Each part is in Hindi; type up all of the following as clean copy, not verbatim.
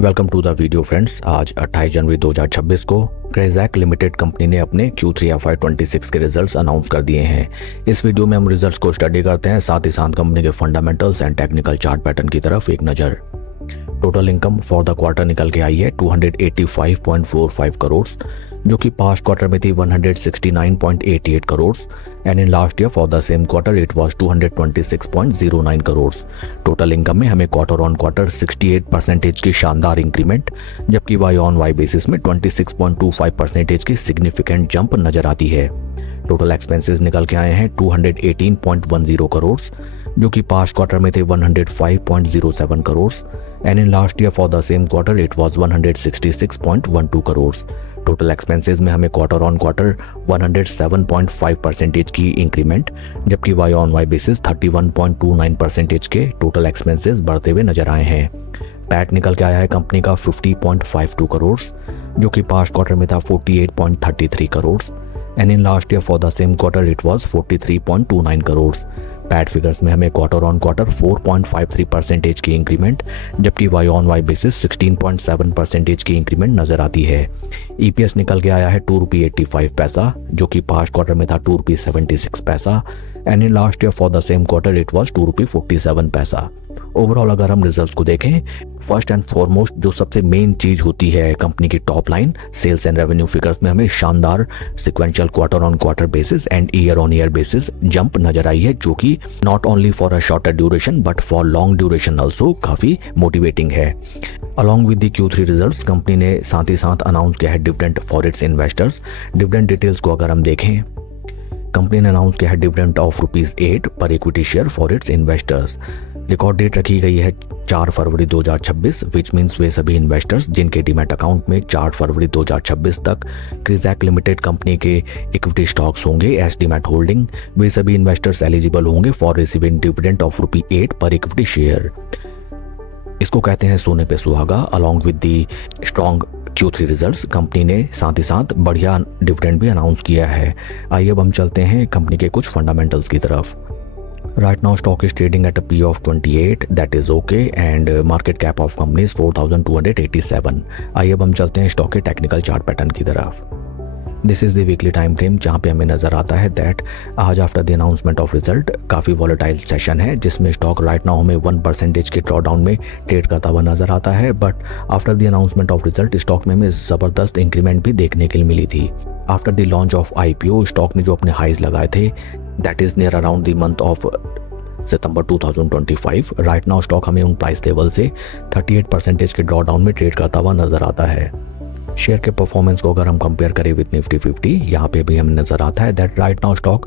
Welcome to the video friends. आज 28 जनवरी 2026 को क्रेजैक लिमिटेड कंपनी ने अपने Q3 FY26 के रिजल्ट्स अनाउंस कर दिए हैं। इस वीडियो में हम रिजल्ट्स को स्टडी करते हैं, साथ ही साथ कंपनी के fundamentals and technical chart pattern की तरफ एक नज़र। Total income for the quarter निकल के आई है 285.45 करोड़, जो कि पास्ट क्वार्टर में थी 169.88 crore and in last year for the same quarter it was 226.09 crore. Total income में हमें क्वार्टर ऑन क्वार्टर 68% की शानदार इंक्रीमेंट, जबकि वाई ऑन वाई बेसिस में 26.25% की सिग्निफिकेंट जंप नजर आती है। टोटल एक्सपेंसेस निकल के आए हैं 218.10 करोड़, जो कि पास्ट क्वार्टर में थे 105.07 crore and in last year for the same quarter it was 166.12 crore. Total expenses में हमें क्वार्टर ऑन क्वार्टर 107.5% की इंक्रीमेंट, जबकि वाई ऑन वाई बेसिस 31.29% के टोटल एक्सपेंसेस बढ़ते हुए नजर आए हैं। पैट निकल के आया है कंपनी का 50.52 करोड़, जो कि पास्ट क्वार्टर में था 48.33 crore and in last year for the same quarter it was 43.29 crore. PAT figures में हमें क्वार्टर ऑन क्वार्टर 4.53% की इंक्रीमेंट, जबकि वाई ऑन वाई बेसिस 16.7% की इंक्रीमेंट नजर आती है। ईपीएस निकल के आया है ₹2.85, जो कि पास्ट क्वार्टर में था ₹2.76 and in last year for the same quarter it was ₹2.47। Overall अगर हम रिजल्ट्स को देखें, फर्स्ट एंड फॉरमोस्ट जो सबसे मेन चीज होती है कंपनी की top line sales and revenue figures में हमें शानदार sequential quarter on quarter basis and year on year basis jump नजर आई है, जो कि not only for a shorter duration but for long duration also काफी मोटिवेटिंग है। Along with the Q3 results company ने साथ ही साथ अनाउंस किया है dividend for its investors. Dividend details को अगर हम देखें, कंपनी ने अनाउंस किया है डिविडेंड ऑफ ₹8 पर equity share for its investors. Record date रखी गई है 4 फरवरी 2026, विच मीन्स वे सभी इन्वेस्टर्स जिनके डीमैट अकाउंट में 4 फरवरी 2026 तक क्रेजैक लिमिटेड कंपनी के इक्विटी स्टॉक्स होंगे एज डीमैट होल्डिंग, वे सभी इन्वेस्टर्स एलिजिबल होंगे फॉर रिसीविंग डिविडेंड ऑफ ₹8 पर इक्विटी शेयर। इसको कहते हैं सोने पे सुहागा। Along with the strong Q3 results company ने साथ ही साथ बढ़िया डिविडेंड भी अनाउंस किया है। आइए अब हम चलते हैं कंपनी के कुछ फंडामेंटल्स की तरफ। Right now stock is trading at a P of 28, that is okay, and market cap of company is 4,287। आइए अब हम चलते हैं स्टॉक के टेक्निकल चार्ट पैटर्न की तरफ। This is the weekly time frame, जहाँ पे हमें नजर आता है दैट आज after the announcement of result काफ़ी वॉलेटाइल सेशन है, जिसमें स्टॉक राइट नाउ हमें 1% के ड्रॉडाउन में ट्रेड करता हुआ नजर आता है। But after the announcement of result stock में हमें ज़बरदस्त इंक्रीमेंट भी देखने के लिए मिली थी। After the launch of IPO stock ने जो अपने हाइज लगाए थे, that is near around the month of September 2025। Right now stock हमें उन प्राइस लेवल से 38% के ड्रॉडाउन में ट्रेड करता हुआ नजर आता है। शेयर के परफॉर्मेंस को अगर हम कंपेयर करें विद निफ्टी 50, यहाँ पे भी हमें नजर आता है दैट राइट नाउ स्टॉक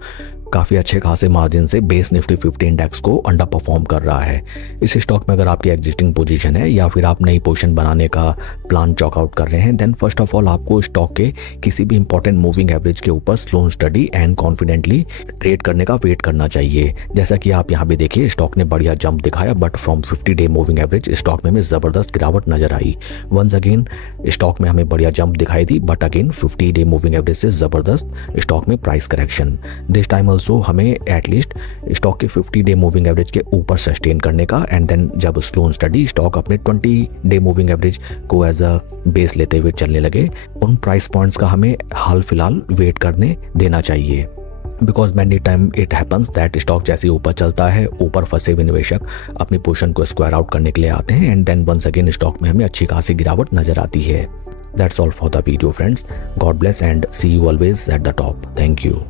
काफ़ी अच्छे खासे मार्जिन से बेस निफ्टी 50 इंडेक्स को अंडर परफॉर्म कर रहा है। इस स्टॉक में अगर आपकी एग्जिस्टिंग पोजीशन है या फिर आप नई पोजीशन बनाने का प्लान चॉकआउट कर रहे हैं, देन फर्स्ट ऑफ ऑल आपको स्टॉक के किसी भी इंपॉर्टेंट मूविंग एवरेज के ऊपर slow study and confidently trade करने का वेट करना चाहिए। जैसा कि आप यहाँ पे देखिए, स्टॉक ने बढ़िया जंप दिखाया, but from 50 day moving average stock में हमें ज़बरदस्त गिरावट नजर आई। वंस अगेन स्टॉक में हमें बढ़िया जंप दिखाई दी, but again 50 day moving average से ज़बरदस्त स्टॉक में price correction. This time also हमें एटलीस्ट स्टॉक के 50 डे मूविंग एवरेज के ऊपर सस्टेन करने का एंड देन जब स्लो स्टडी स्टॉक अपने 20 डे मूविंग एवरेज को एज अ बेस लेते हुए चलने लगे, उन प्राइस पॉइंट्स का हमें हाल फिलहाल वेट करने देना चाहिए। Because many time it happens that stock जैसे ऊपर चलता है, ऊपर फंसे हुए निवेशक अपनी पोजीशन को स्क्वायर आउट करने के लिए आते हैं and then once again stock में हमें अच्छी खासी गिरावट नजर आती है। That's all for the video friends. God bless and see you always at the top. Thank you.